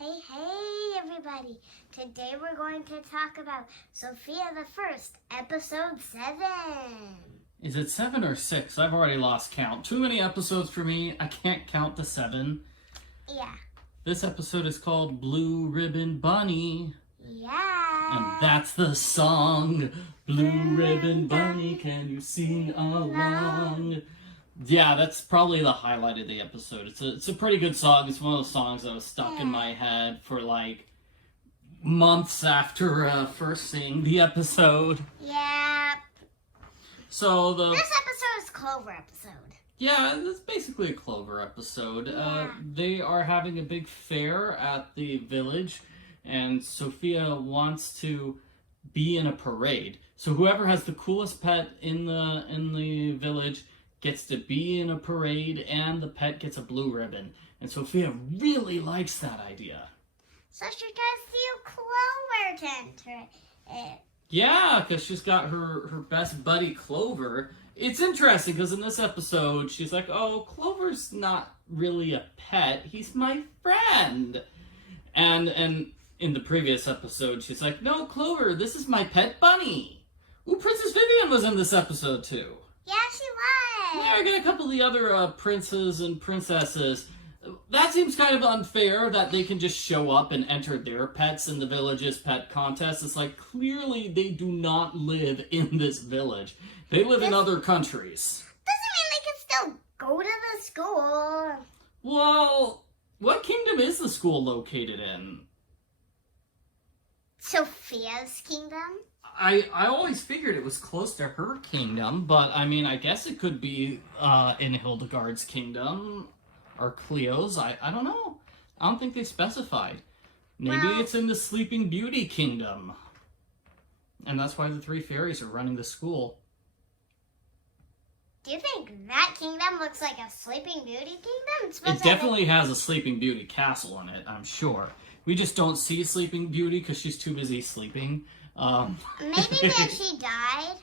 Hey, everybody. Today we're going to talk about Sofia the First, episode 7. Is it 7 or 6? I've already lost count. Too many episodes for me. I can't count to 7. Yeah. This episode is called Blue Ribbon Bunny. Yeah. And that's the song. Blue Ribbon Bunny, can you sing along? Yeah, that's probably the highlight of the episode. It's a pretty good song. It's one of those songs that was stuck in my head for like months after first seeing the episode. Yeah. So this episode is Clover episode. Yeah, it's basically a Clover episode. Yeah. They are having a big fair at the village, and Sofia wants to be in a parade. So whoever has the coolest pet in the village gets to be in a parade, and the pet gets a blue ribbon. And Sofia really likes that idea. So she tries to Clover to enter it. Yeah, because she's got her best buddy, Clover. It's interesting, because in this episode, she's like, oh, Clover's not really a pet. He's my friend. And in the previous episode, she's like, no, Clover, this is my pet bunny. Ooh, Princess Vivian was in this episode, too. Yeah, she was. Yeah, I got a couple of the other princes and princesses. That seems kind of unfair that they can just show up and enter their pets in the village's pet contest. It's like, clearly they do not live in this village. They live in other countries. Doesn't mean they can still go to the school. Well, what kingdom is the school located in? Sofia's kingdom? I always figured it was close to her kingdom, but I mean, I guess it could be in Hildegard's kingdom or Cleo's. I don't know. I don't think they specified. Maybe it's in the Sleeping Beauty kingdom. And that's why the three fairies are running the school. Do you think that kingdom looks like a Sleeping Beauty kingdom? It definitely has a Sleeping Beauty castle in it, I'm sure. We just don't see Sleeping Beauty because she's too busy sleeping. Maybe that she died.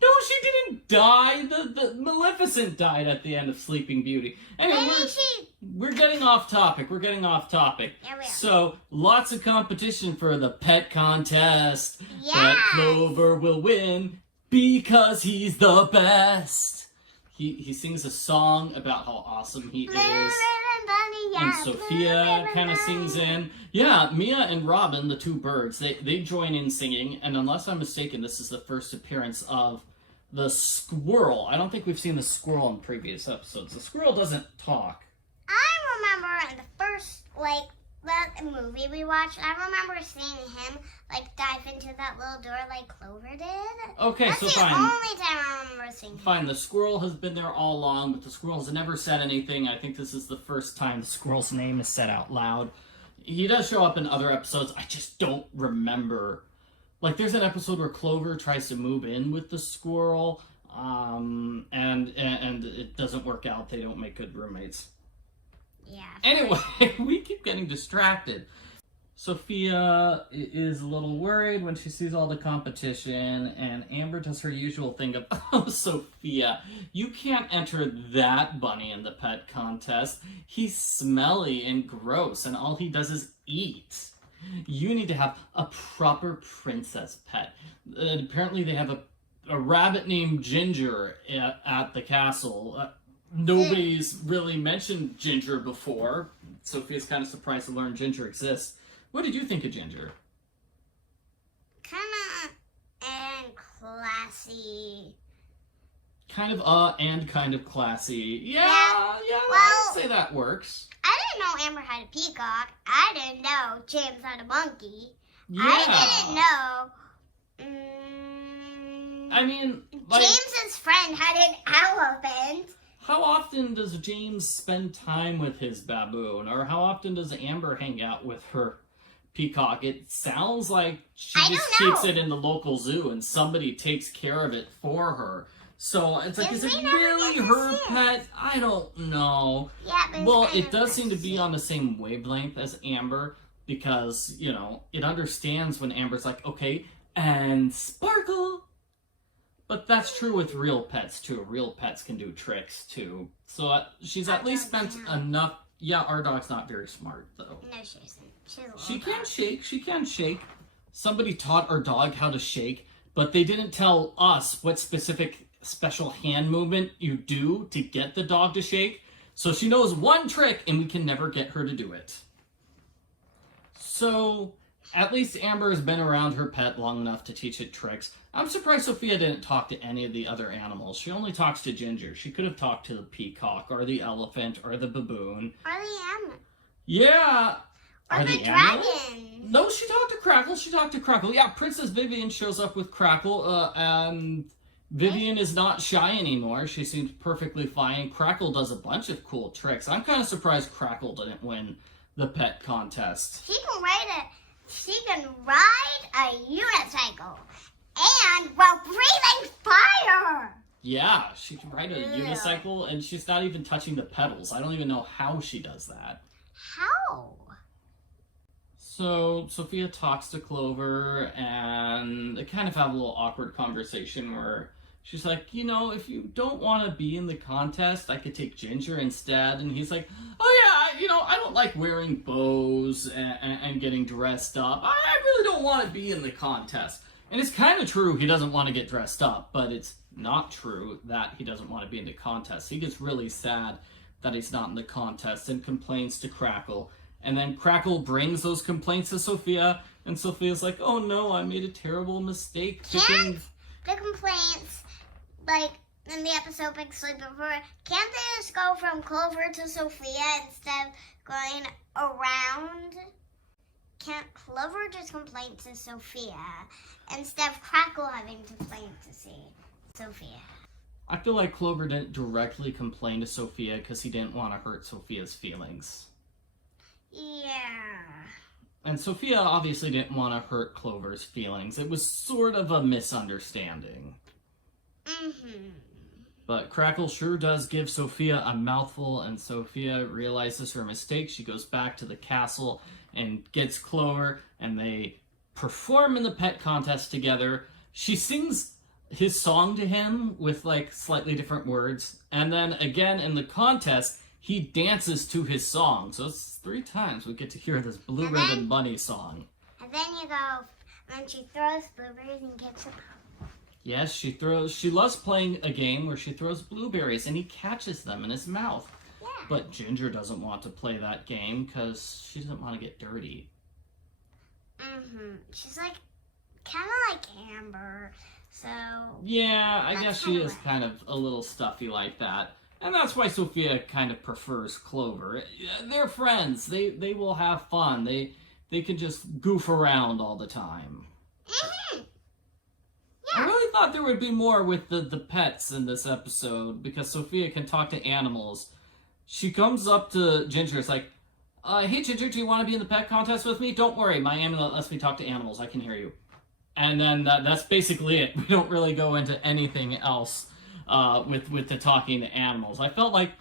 No, she didn't die. The Maleficent died at the end of Sleeping Beauty. Anyway, we're getting off topic. Yeah, we are. So, lots of competition for the pet contest. Yeah. But Clover will win because he's the best. He sings a song about how awesome he is. And Sofia kind of sings in. Yeah, Mia and Robin, the two birds, they join in singing. And unless I'm mistaken, this is the first appearance of the squirrel. I don't think we've seen the squirrel in previous episodes. The squirrel doesn't talk. I remember in the first, the movie we watched, I remember seeing him, dive into that little door like Clover did. Okay, That's so the fine. only time I remember seeing him. Fine, the squirrel has been there all along, but the squirrel has never said anything. I think this is the first time the squirrel's name is said out loud. He does show up in other episodes. I just don't remember. There's an episode where Clover tries to move in with the squirrel, and it doesn't work out. They don't make good roommates. Yeah. Anyway, we keep getting distracted. Sofia is a little worried when she sees all the competition, and Amber does her usual thing of, oh, Sofia, you can't enter that bunny in the pet contest. He's smelly and gross, and all he does is eat. You need to have a proper princess pet. Apparently they have a rabbit named Ginger at the castle. Nobody's really mentioned Ginger before. Sofia's kind of surprised to learn Ginger exists. What did you think of Ginger? Kind of classy. Kind of classy. Yeah, Well, I'd say that works. I didn't know Amber had a peacock. I didn't know James had a monkey. Yeah. I didn't know... I mean, James's friend had an elephant. How often does James spend time with his baboon? Or how often does Amber hang out with her peacock? It sounds like she just keeps it in the local zoo and somebody takes care of it for her. So it's like, is it really her pet? I don't know. Yeah, but well, it does seem to be on the same wavelength as Amber because, it understands when Amber's like, okay, and sparkle. But that's true with real pets, too. Real pets can do tricks, too. So she's at least spent enough Yeah, our dog's not very smart, though. No, she isn't. She's a little She can dog. shake. She can shake. Somebody taught our dog how to shake, but they didn't tell us what specific special hand movement you do to get the dog to shake. So she knows one trick, and we can never get her to do it. So, at least Amber has been around her pet long enough to teach it tricks. I'm surprised Sofia didn't talk to any of the other animals. She only talks to Ginger. She could have talked to the peacock, or the elephant, or the baboon. Or the animal. Yeah. Or the animals? dragon. No, she talked to Crackle. She talked to Crackle. Yeah, Princess Vivian shows up with Crackle, and Vivian is not shy anymore. She seems perfectly fine. Crackle does a bunch of cool tricks. I'm kind of surprised Crackle didn't win the pet contest. She can ride a unicycle. And while breathing fire. Yeah, she can ride a unicycle, and she's not even touching the pedals. I don't even know how she does that. How? So Sofia talks to Clover, and they kind of have a little awkward conversation where she's like, if you don't want to be in the contest, I could take Ginger instead. And he's like, oh yeah, I don't like wearing bows and getting dressed up. I really don't want to be in the contest. And it's kind of true he doesn't want to get dressed up, but it's not true that he doesn't want to be in the contest. He gets really sad that he's not in the contest and complains to Crackle. And then Crackle brings those complaints to Sofia, and Sofia's like, oh no, I made a terrible mistake picking... Can't the complaints, like in the episode Big Sleepover, can't they just go from Clover to Sofia instead of going around? Can't Clover just complain to Sofia instead of Crackle having to complain to Sofia? I feel like Clover didn't directly complain to Sofia because he didn't want to hurt Sofia's feelings. Yeah. And Sofia obviously didn't want to hurt Clover's feelings. It was sort of a misunderstanding. Mm-hmm. But Crackle sure does give Sofia a mouthful, and Sofia realizes her mistake. She goes back to the castle and gets Clover, and they perform in the pet contest together. She sings his song to him with slightly different words, and then again in the contest he dances to his song. So it's 3 times we get to hear this Blue Ribbon Bunny song. And then you go, and she throws blueberries and gets them. Yes, she loves playing a game where she throws blueberries and he catches them in his mouth. Yeah. But Ginger doesn't want to play that game because she doesn't want to get dirty. Mm-hmm. She's kind of like Amber, so... Yeah, I guess she is right. kind of a little stuffy like that. And that's why Sofia kind of prefers Clover. They're friends. They will have fun. They can just goof around all the time. Mm-hmm. I really thought there would be more with the pets in this episode because Sofia can talk to animals. She comes up to Ginger. It's like, hey Ginger, do you want to be in the pet contest with me? Don't worry, my amulet lets me talk to animals. I can hear you. And then that's basically it. We don't really go into anything else with the talking to animals. I felt like,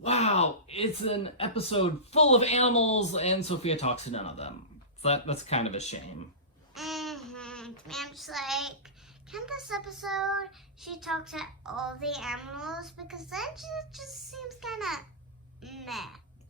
wow, it's an episode full of animals and Sofia talks to none of them. So that's kind of a shame. Mm-hmm. I'm just like, can this episode she talk to all the animals? Because then it just seems kind of meh.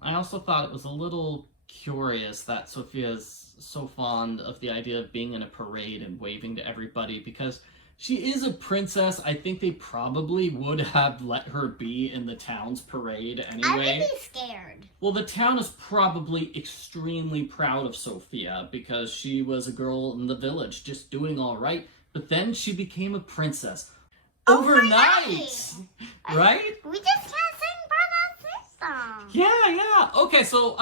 I also thought it was a little curious that Sofia's so fond of the idea of being in a parade and waving to everybody because she is a princess. I think they probably would have let her be in the town's parade anyway. I would be scared. Well, the town is probably extremely proud of Sofia because she was a girl in the village just doing all right, but then she became a princess. Overnight! Right? We just can't sing Brother song. Yeah. Okay, so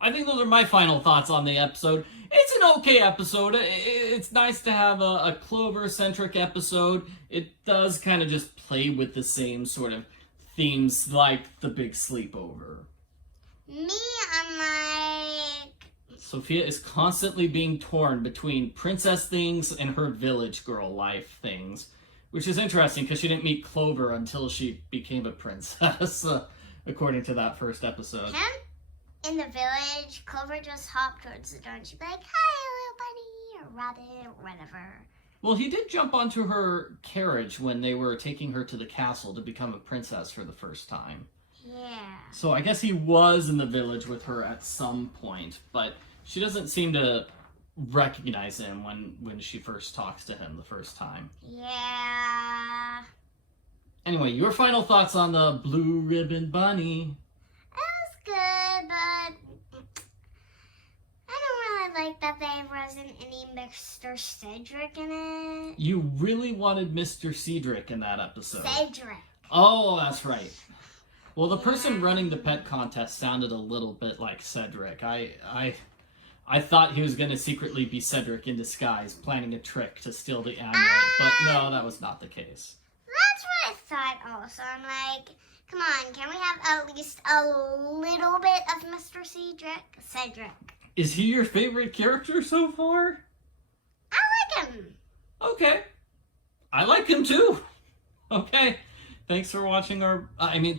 I think those are my final thoughts on the episode. It's an okay episode. It's nice to have a Clover-centric episode. It does kind of just play with the same sort of themes like the Big Sleepover. Me, I'm like... Sofia is constantly being torn between princess things and her village girl life things, which is interesting because she didn't meet Clover until she became a princess, according to that first episode. In the village, Clover just hopped towards the door and she'd be like, hi, little bunny, or rabbit, or whatever. Well, he did jump onto her carriage when they were taking her to the castle to become a princess for the first time. Yeah. So I guess he was in the village with her at some point, but she doesn't seem to recognize him when she first talks to him the first time. Yeah. Anyway, your final thoughts on the Blue Ribbon Bunny? It was good, but I don't really like that there wasn't any Mr. Cedric in it. You really wanted Mr. Cedric in that episode. Cedric. Oh, that's right. Well, the person running the pet contest sounded a little bit like Cedric. I thought he was going to secretly be Cedric in disguise, planning a trick to steal the amulet, but no, that was not the case. That's what I thought also. I'm like, come on, can we have at least a little bit of Mr. Cedric? Is he your favorite character so far? I like him. Okay. I like him too. Okay. Thanks for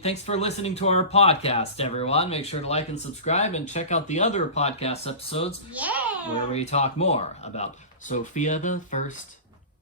thanks for listening to our podcast, everyone. Make sure to like and subscribe and check out the other podcast episodes Yeah. where we talk more about Sofia the First